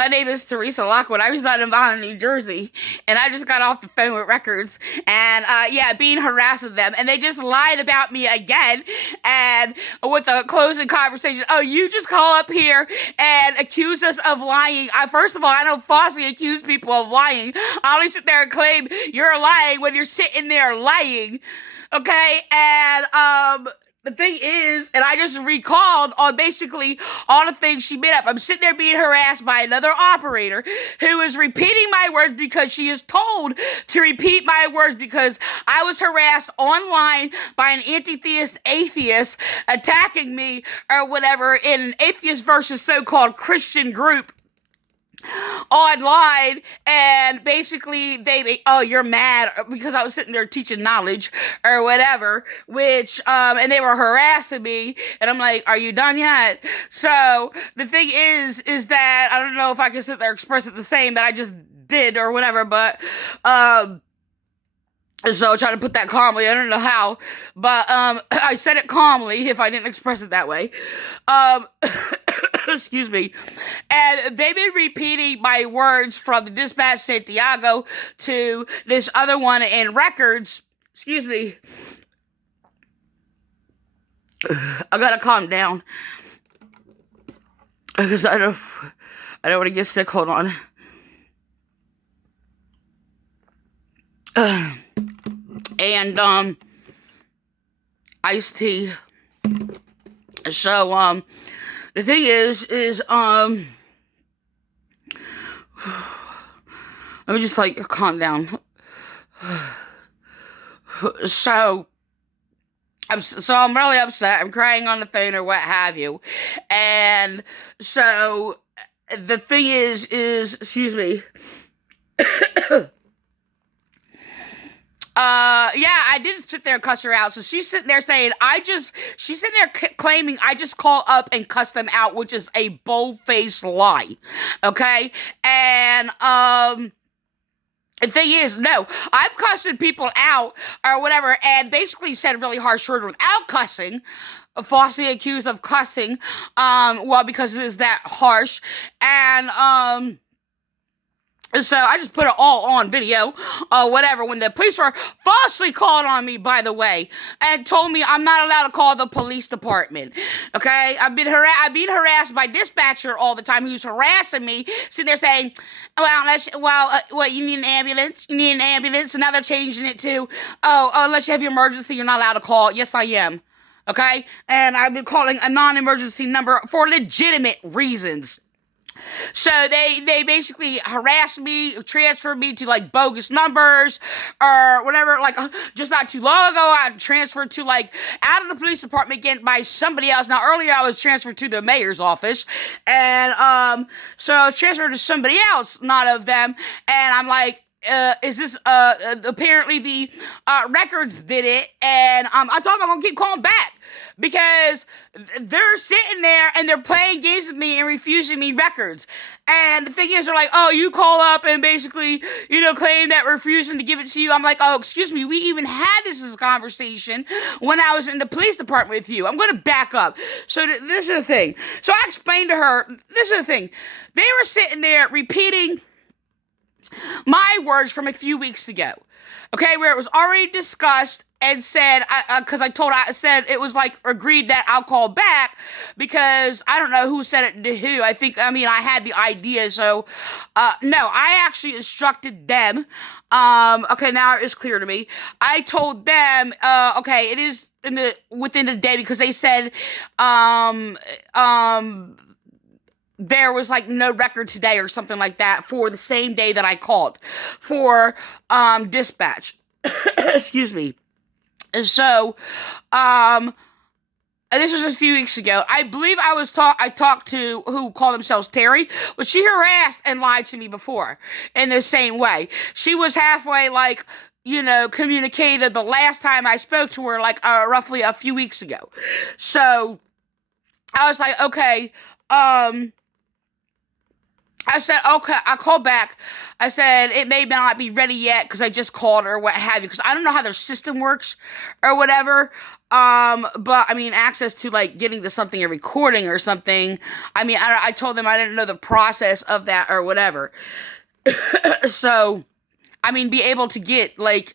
My name is Teresa Lockwood. I reside in Vineland, New Jersey, and I just got off the phone with records, and yeah, being harassed with them, and they just lied about me again, and with a closing conversation, oh, you just call up here and accuse us of lying. First of all, I don't falsely accuse people of lying. I only sit there and claim you're lying when you're sitting there lying, okay, and the thing is, and I just recalled on basically all the things she made up. I'm sitting there being harassed by another operator who is repeating my words because she is told to repeat my words because I was harassed online by an anti-theist atheist attacking me or whatever in an atheist versus so-called Christian group online, and basically they oh, you're mad because I was sitting there teaching knowledge or whatever, which and they were harassing me, and I'm like, are you done yet? So the thing is that I don't know if I can sit there and express it the same that I just did or whatever, but so I try to put that calmly. I don't know how, but I said it calmly if I didn't express it that way. Excuse me. And they've been repeating my words from the Dispatch Santiago to this other one in records. Excuse me. I gotta calm down because I don't want to get sick. Hold on. And iced tea. So the thing is let me just like calm down. So I'm really upset. I'm crying on the phone or what have you. And so the thing is excuse me. Yeah, I didn't sit there and cuss her out. So she's sitting there saying, she's sitting there claiming I just call up and cuss them out, which is a bold-faced lie. Okay? And, the thing is, no, I've cussed people out or whatever and basically said really harsh words without cussing, falsely accused of cussing, well, because it is that harsh. And, so I just put it all on video, whatever, when the police were falsely called on me, by the way, and told me I'm not allowed to call the police department, okay? I've been harassed by dispatcher all the time who's harassing me, sitting there saying, what, you need an ambulance? You need an ambulance? And now they're changing it to, unless you have your emergency, you're not allowed to call. Yes, I am, okay? And I've been calling a non-emergency number for legitimate reasons. So they basically harassed me, transferred me to like bogus numbers or whatever. Like just not too long ago, I transferred to like out of the police department again by somebody else. Now earlier I was transferred to the mayor's office, and so I was transferred to somebody else, not of them. And I'm like, is this apparently the records did it, and I thought I'm gonna keep calling back because they're sitting there and they're playing games with me and refusing me records. And the thing is, they're like, oh, you call up and basically, claim that we're refusing to give it to you. I'm like, oh, excuse me, we even had this conversation when I was in the police department with you. I'm going to back up. So this is the thing. So I explained to her, this is the thing. They were sitting there repeating my words from a few weeks ago, okay, where it was already discussed and said, because I said it was like agreed that I'll call back because I don't know who said it to who. I had the idea, so no, I actually instructed them. Okay, now it's clear to me. I told them, okay, it is within the day because they said, there was like no record today or something like that for the same day that I called for dispatch. Excuse me. So, and this was a few weeks ago. I believe I talked to who called themselves Terry, but she harassed and lied to me before in the same way. She was halfway like, communicated the last time I spoke to her, like roughly a few weeks ago. So I was like, okay, I said, okay, I called back. I said, it may not be ready yet because I just called or what have you. Because I don't know how their system works or whatever. But I mean, access to like getting to something and recording or something. I mean, I told them I didn't know the process of that or whatever. So, I mean, be able to get like,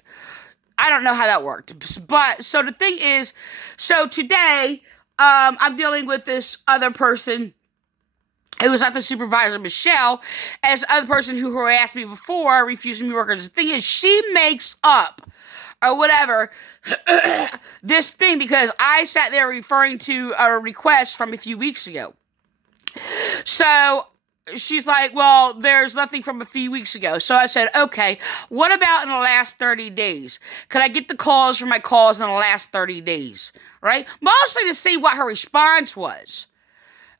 I don't know how that worked. But so the thing is, so today, I'm dealing with this other person. It was not the supervisor, Michelle, as the other person who harassed me before, refusing me workers. The thing is, she makes up, or whatever, this thing because I sat there referring to a request from a few weeks ago. So she's like, well, there's nothing from a few weeks ago. So I said, okay, what about in the last 30 days? Could I get the calls for my calls in the last 30 days? Right? Mostly to see what her response was.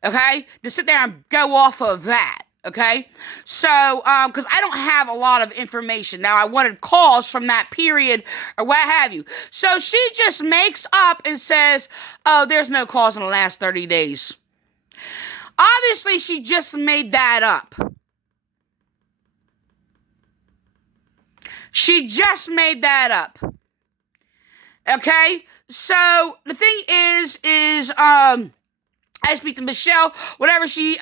Okay? To sit there and go off of that. Okay? So, because I don't have a lot of information. Now, I wanted calls from that period or what have you. So she just makes up and says, oh, there's no calls in the last 30 days. Obviously, she just made that up. She just made that up. Okay? So, the thing is, I speak to Michelle, whatever, she,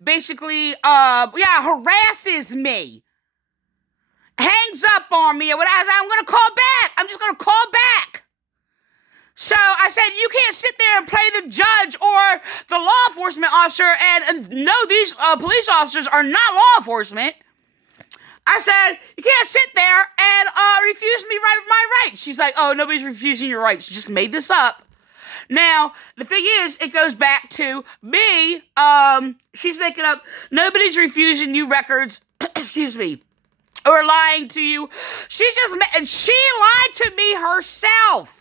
basically, harasses me. Hangs up on me, or whatever. I said, I'm gonna call back. I'm just gonna call back. So I said, you can't sit there and play the judge or the law enforcement officer and no, these police officers are not law enforcement. I said, you can't sit there and refuse me my rights. She's like, oh, nobody's refusing your rights. You just made this up. Now, the thing is, it goes back to me. She's making up, nobody's refusing you records, excuse me, or lying to you. And she lied to me herself.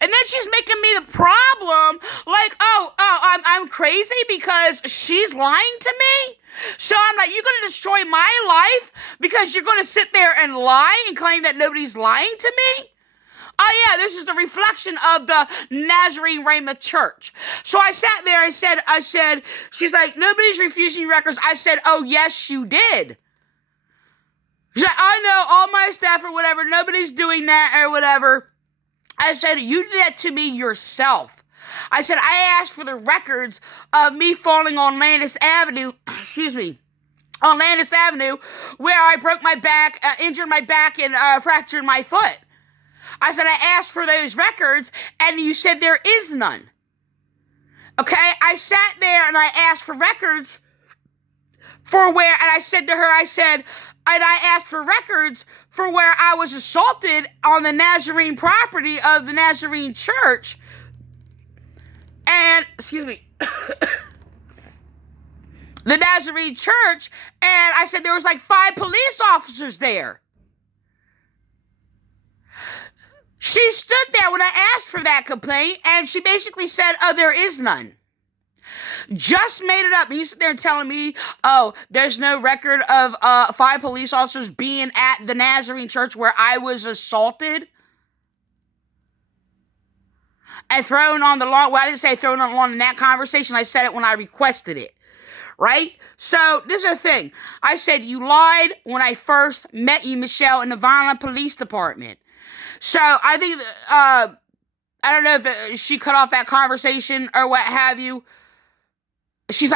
And then she's making me the problem, like, I'm crazy because she's lying to me? So I'm like, you're going to destroy my life because you're going to sit there and lie and claim that nobody's lying to me? Oh, yeah, this is a reflection of the Nazarene Rhema Church. So I sat there, I said, she's like, nobody's refusing you records. I said, oh, yes, you did. She's like, I know, all my staff or whatever, nobody's doing that or whatever. I said, you did that to me yourself. I said, I asked for the records of me falling on Landis Avenue, on Landis Avenue, where I broke my back, injured my back, and fractured my foot. I said, I asked for those records, and you said there is none. Okay? I sat there, and I asked for records for where, and I said to her, and I asked for records for where I was assaulted on the Nazarene property of the Nazarene Church. And, the Nazarene Church, and I said there was like 5 police officers there. She stood there when I asked for that complaint, and she basically said, oh, there is none. Just made it up. And you sit there and telling me, oh, there's no record of 5 police officers being at the Nazarene Church where I was assaulted and thrown on the lawn. Well, I didn't say thrown on the lawn in that conversation. I said it when I requested it. Right? So, this is the thing. I said, you lied when I first met you, Michelle, in the Vineland Police Department. So, I think, I don't know if she cut off that conversation or what have you. She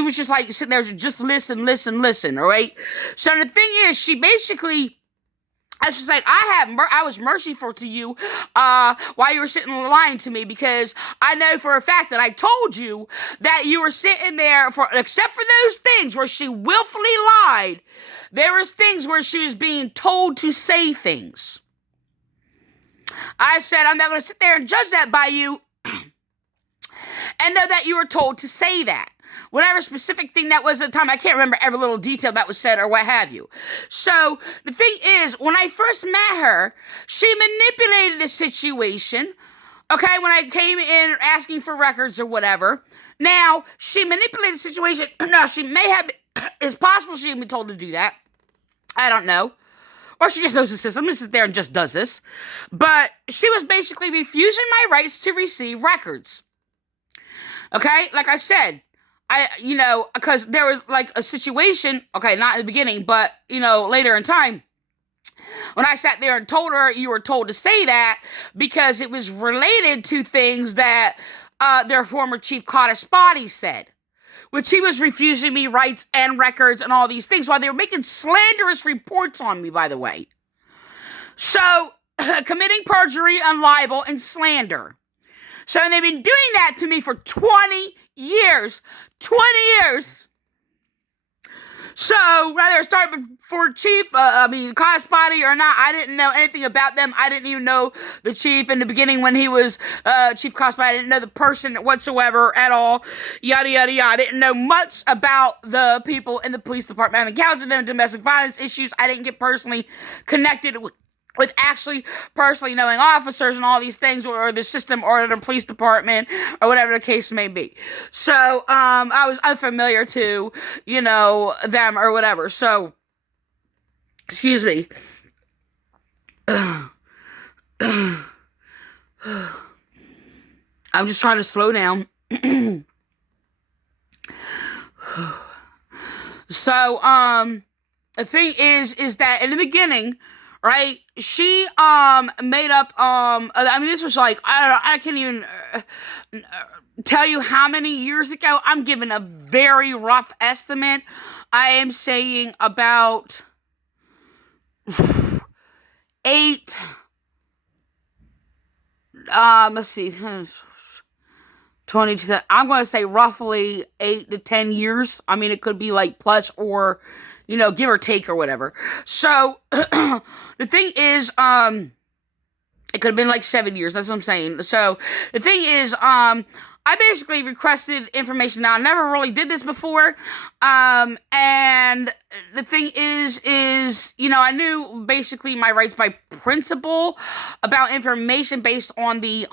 was just like sitting there, just listen, all right? So the thing is, she basically, she's like, I was merciful to you while you were sitting lying to me because I know for a fact that I told you that you were sitting there except for those things where she willfully lied, there was things where she was being told to say things. I said, I'm not going to sit there and judge that by you and know that you were told to say that. Whatever specific thing that was at the time, I can't remember every little detail that was said or what have you. So, the thing is, when I first met her, she manipulated the situation, okay, when I came in asking for records or whatever. Now, she manipulated the situation. No, she may have, it's possible she had been told to do that. I don't know. Or she just knows the system and sits there and just does this. But she was basically refusing my rights to receive records. Okay? Like I said, because there was like a situation, okay, not in the beginning, but, later in time, when I sat there and told her you were told to say that because it was related to things that their former chief Kadespati said, which he was refusing me rights and records and all these things while they were making slanderous reports on me, by the way. So, committing perjury and libel and slander. So they've been doing that to me for 20 years. 20 years. So, whether it started for Chief, Kadespati or not, I didn't know anything about them. I didn't even know the Chief in the beginning when he was Chief Kadespati. I didn't know the person whatsoever at all. Yada, yada, yada. I didn't know much about the people in the police department. I encountered them in domestic violence issues. I didn't get personally connected with actually personally knowing officers and all these things, or the system, or the police department, or whatever the case may be. So, I was unfamiliar to, them or whatever. So, excuse me. I'm just trying to slow down. So, the thing is that in the beginning, right, she made up this was like, I can't even tell you how many years ago. I'm giving a very rough estimate. I am saying about 8, let's see, 20, I'm going to say roughly 8 to 10 years. I mean, it could be like plus or, give or take or whatever. So, the thing is, it could have been like 7 years. That's what I'm saying. So, the thing is, I basically requested information. Now, I never really did this before. And the thing is, I knew basically my rights by principle about information based on the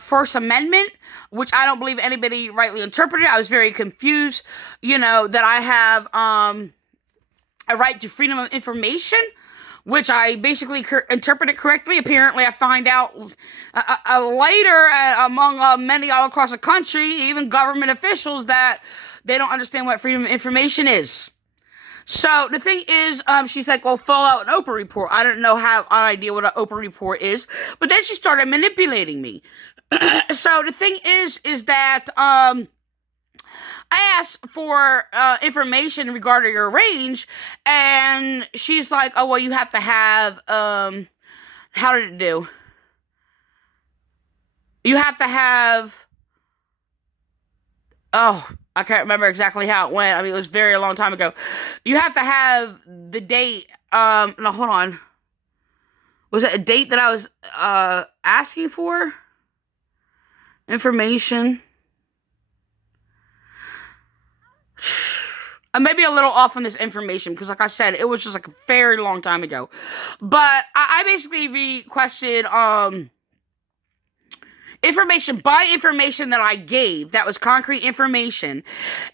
First Amendment, which I don't believe anybody rightly interpreted. I was very confused, that I have a right to freedom of information, which I basically interpreted correctly. Apparently, I find out later among many all across the country, even government officials, that they don't understand what freedom of information is. So, the thing is, she's like, well, fill out an Oprah report. I didn't have an idea what an Oprah report is. But then she started manipulating me. So, the thing is that, I asked for information regarding your range. And she's like, oh, well, you have to have, how did it do? You have to have, I can't remember exactly how it went. I mean, it was very long time ago. You have to have the date. No, hold on. Was it a date that I was asking for? Information. I may be a little off on this information because, like I said, it was just like a very long time ago. But I basically requested information that I gave that was concrete information,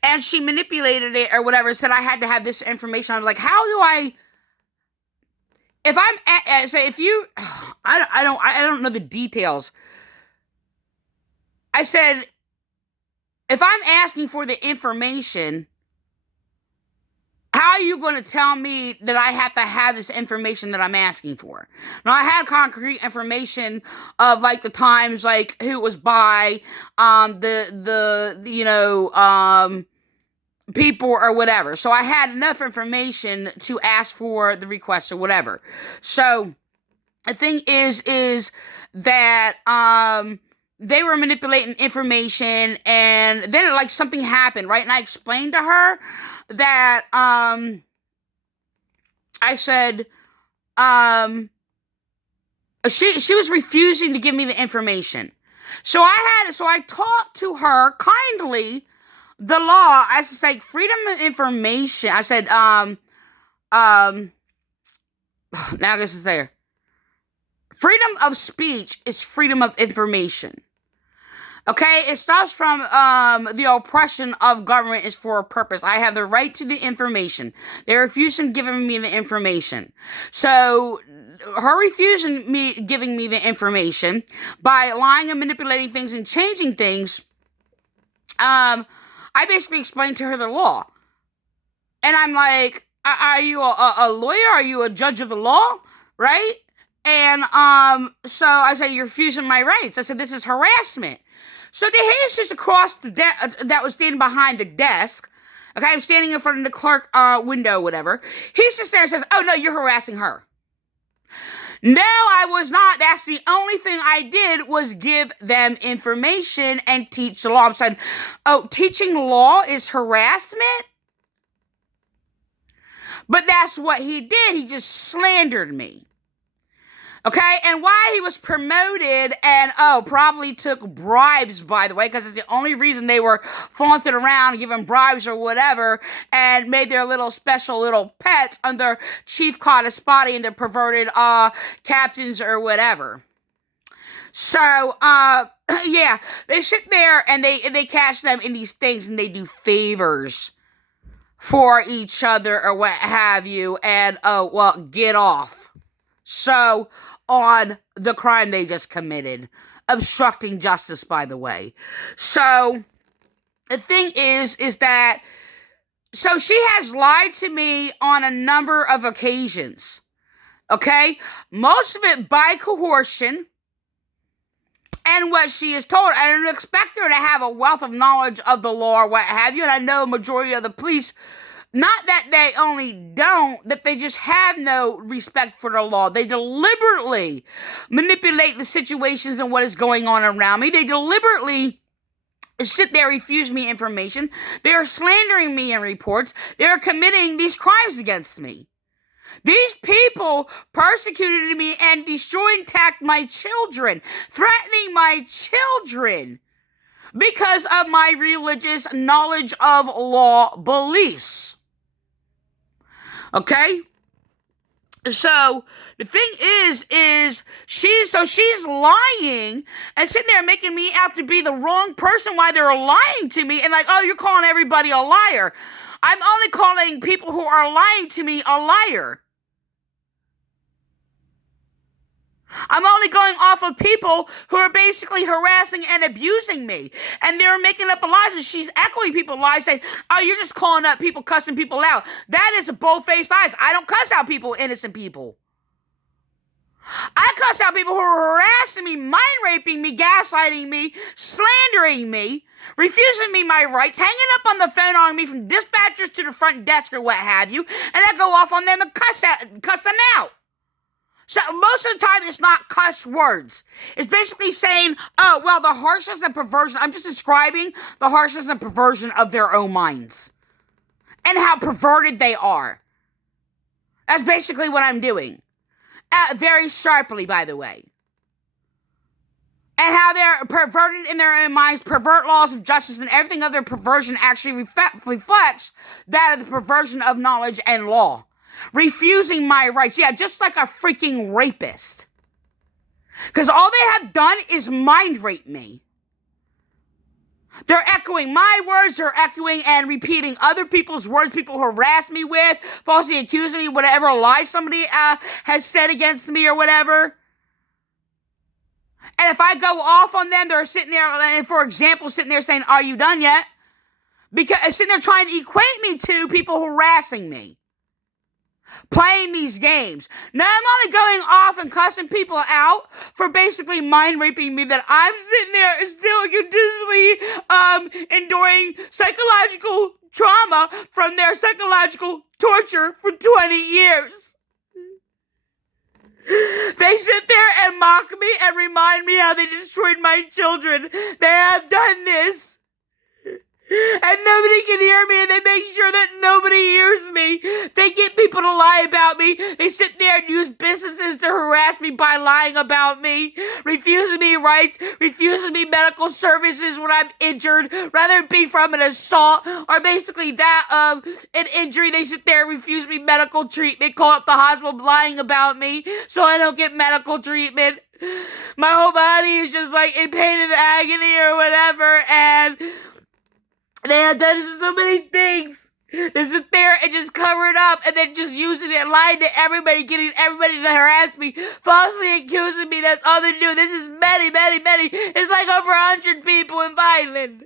and she manipulated it or whatever, said I had to have this information. I was like, how do I, if I'm say if you I don't know the details. I said, if I'm asking for the information, how are you going to tell me that I have to have this information that I'm asking for? Now, I had concrete information of, like, the times, like, who it was by, people or whatever. So I had enough information to ask for the request or whatever. So, the thing is that, they were manipulating information, and then, like, something happened, right? And I explained to her that, I said, she was refusing to give me the information. So I talked to her kindly, the law, I said, like, freedom of information. I said, now I guess it's there. Freedom of speech is freedom of information. Okay, it stops from the oppression of government is for a purpose. I have the right to the information. They refuse from giving me the information. So her refusing me giving me the information by lying and manipulating things and changing things, I basically explained to her the law. And I'm like, are you a lawyer? Are you a judge of the law? Right? And so I said, you're refusing my rights. I said, this is harassment. So the he's just across the that was standing behind the desk. Okay, I'm standing in front of the clerk window, whatever. He's just there and says, oh no, you're harassing her. No, I was not. That's the only thing I did was give them information and teach the law. I'm saying, oh, teaching law is harassment? But that's what he did. He just slandered me. Okay, and why he was promoted and, probably took bribes, by the way, because it's the only reason they were flaunting around, giving bribes or whatever, and made their little special little pets under Chief Cottaspotty and their perverted captains or whatever. So, yeah, they sit there and they catch them in these things and they do favors for each other or what have you, and, get off. So, on the crime they just committed. Obstructing justice, by the way. So, the thing is that, so she has lied to me on a number of occasions. Okay? Most of it by coercion. And what she is told, I don't expect her to have a wealth of knowledge of the law or what have you, and I know a majority of the police, not that they only don't, that they just have no respect for the law. They deliberately manipulate the situations and what is going on around me. They deliberately sit there, refuse me information. They are slandering me in reports. They are committing these crimes against me. These people persecuted me and destroyed and attacked my children, threatening my children because of my religious knowledge of law beliefs. Okay? So, the thing is she's lying and sitting there making me out to be the wrong person while they're lying to me and like, oh, you're calling everybody a liar. I'm only calling people who are lying to me a liar. I'm only going off of people who are basically harassing and abusing me. And they're making up lies, and she's echoing people's lies, saying, oh, you're just calling up people, cussing people out. That is a bold-faced lies. I don't cuss out people, innocent people. I cuss out people who are harassing me, mind-raping me, gaslighting me, slandering me, refusing me my rights, hanging up on the phone on me from dispatchers to the front desk or what have you, and I go off on them and cuss them out. So most of the time, it's not cuss words. It's basically saying, oh, well, the harshness and perversion, I'm just describing the harshness and perversion of their own minds. And how perverted they are. That's basically what I'm doing. Very sharply, by the way. And how they're perverted in their own minds, pervert laws of justice, and everything of their perversion actually reflects that of the perversion of knowledge and law. Refusing my rights. Yeah, just like a freaking rapist. Because all they have done is mind rape me. They're echoing my words. They're echoing and repeating other people's words people harass me with, falsely accusing me, whatever lie somebody has said against me or whatever. And if I go off on them, they're sitting there, and for example, sitting there saying, are you done yet? Because sitting there trying to equate me to people harassing me. Playing these games. Now I'm only going off and cussing people out for basically mind raping me that I'm sitting there still continuously enduring psychological trauma from their psychological torture for 20 years. They sit there and mock me and remind me how they destroyed my children. They have done this. And nobody can hear me, and they make sure that nobody hears me. They get people to lie about me. They sit there and use businesses to harass me by lying about me, refusing me rights, refusing me medical services when I'm injured, rather it be from an assault or basically that of an injury. They sit there and refuse me medical treatment, call up the hospital lying about me so I don't get medical treatment. My whole body is just like in pain and agony or whatever, and they have done so many things. They sit there and just cover it up and then just using it, lying to everybody, getting everybody to harass me, falsely accusing me. That's all they do. This is many, many, many. It's like over 100 people in Vineland.